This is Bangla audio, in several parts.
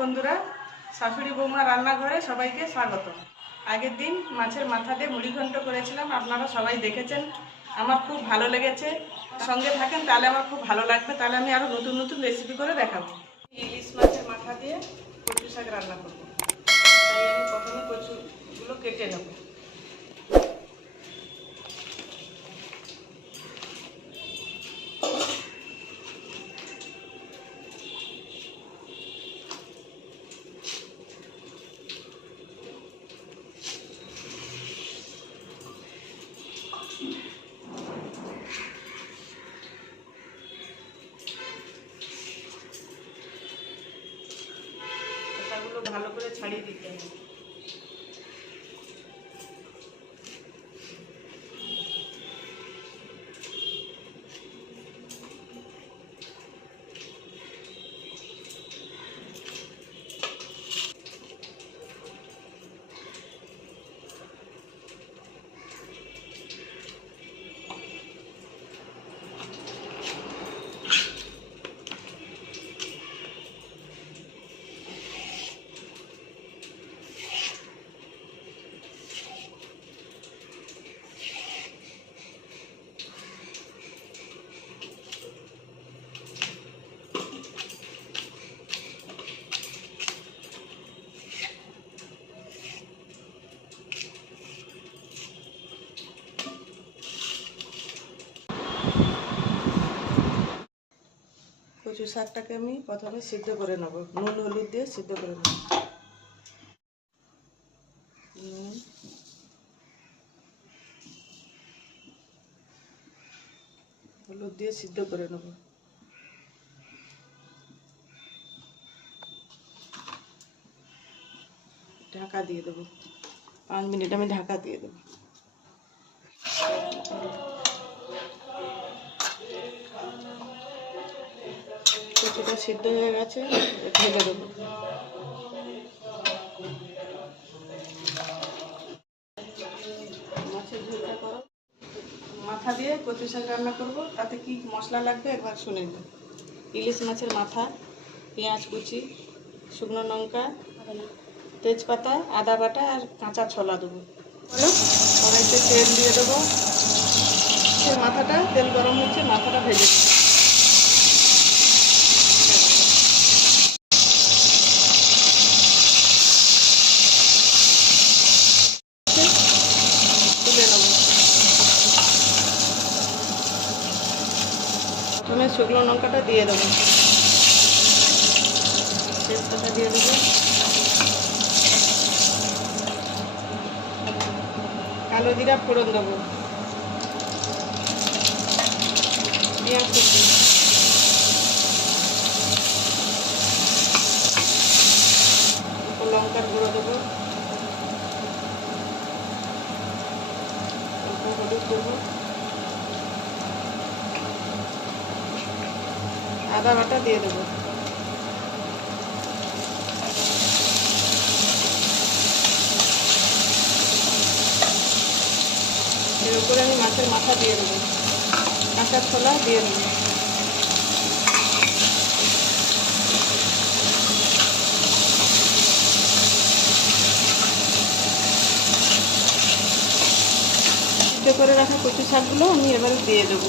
বন্ধুরা, শাশুড়ি বৌমা রান্নাঘরে সবাইকে স্বাগত। আগের দিন মাছের মাথা দিয়ে মুড়ি ঘন্ট করেছিলাম, আপনারা সবাই দেখেছেন। আমার খুব ভালো লেগেছে। সঙ্গে থাকেন, তাহলে আমার খুব ভালো লাগবে। তাহলে আমি আরও নতুন নতুন রেসিপি করে দেখাবো। ইলিশ মাছের মাথা দিয়ে কচু শাক রান্না করবো। তাই আমি প্রথমে কচুগুলো কেটে নেব। ভালো করে ছাড়িয়ে দিতে হবে। কচু শাকটাকে আমি প্রথমে সিদ্ধ করে নেব, নুন হলুদ দিয়ে সিদ্ধ করে নেব। নুন, হলুদ দিয়ে সিদ্ধ করে নেব। ঢাকা দিয়ে দেবো, 5 মিনিট আমি ঢাকা দিয়ে দেবো। কচুটা সিদ্ধ হয়ে গেছে, ঢেলে দেবো। মাছের ঝোলটা করো। মাথা দিয়ে কচু শাক রান্না করবো, তাতে কি মশলা লাগবে একবার শুনে নিন। ইলিশ মাছের মাথা, পেঁয়াজ কুচি, শুকনো লঙ্কা, তেজপাতা, আদা বাটা আর কাঁচা ছোলা দেবো। কড়াইতে তেল দিয়ে দেবো। মাথাটা তেল গরম হচ্ছে, মাথাটা ভেজে দেবো। তুলে নেব। প্রথমে শুকনো লঙ্কাটা দিয়ে দেবো, তেজপাতা দিয়ে দেবো, কালো জিরা ফোড়ন দেবো, পেঁয়াজ কুচি, লঙ্কার গুঁড়ো দেবো, হলুদ দেবো, আদা বাটা দিয়ে দেবো। এর উপরে আমি মাছের মাথা দিয়ে দেবো, কাঁচা ছোলা দিয়ে দেবো। সিদ্ধ করে রাখা কচু শাকগুলো আমি এবারে দিয়ে দেবো।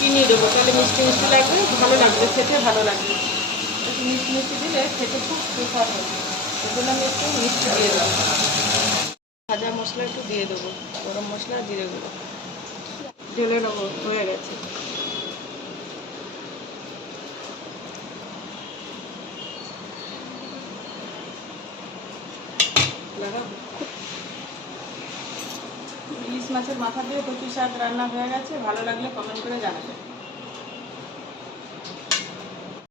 চিনি দেবো, তাহলে মিষ্টি মিষ্টি লাগবে, ভালো লাগবে, খেতে ভালো লাগবে। একটু মিষ্টি মিষ্টি দিলে খেতে খুব সুস্বাদ হবে। এগুলো আমি একটু মিষ্টি দিয়ে দেবো। ভাজা মশলা একটু দিয়ে দেবো, গরম মশলা, জিরে গুঁড়ো। ঢেলে নেবো, হয়ে গেছে। ইলিশ মাছের মাথা দিয়ে কচু শাক রান্না হয়ে গেছে। ভালো লাগলে কমেন্ট করে জানাবেন।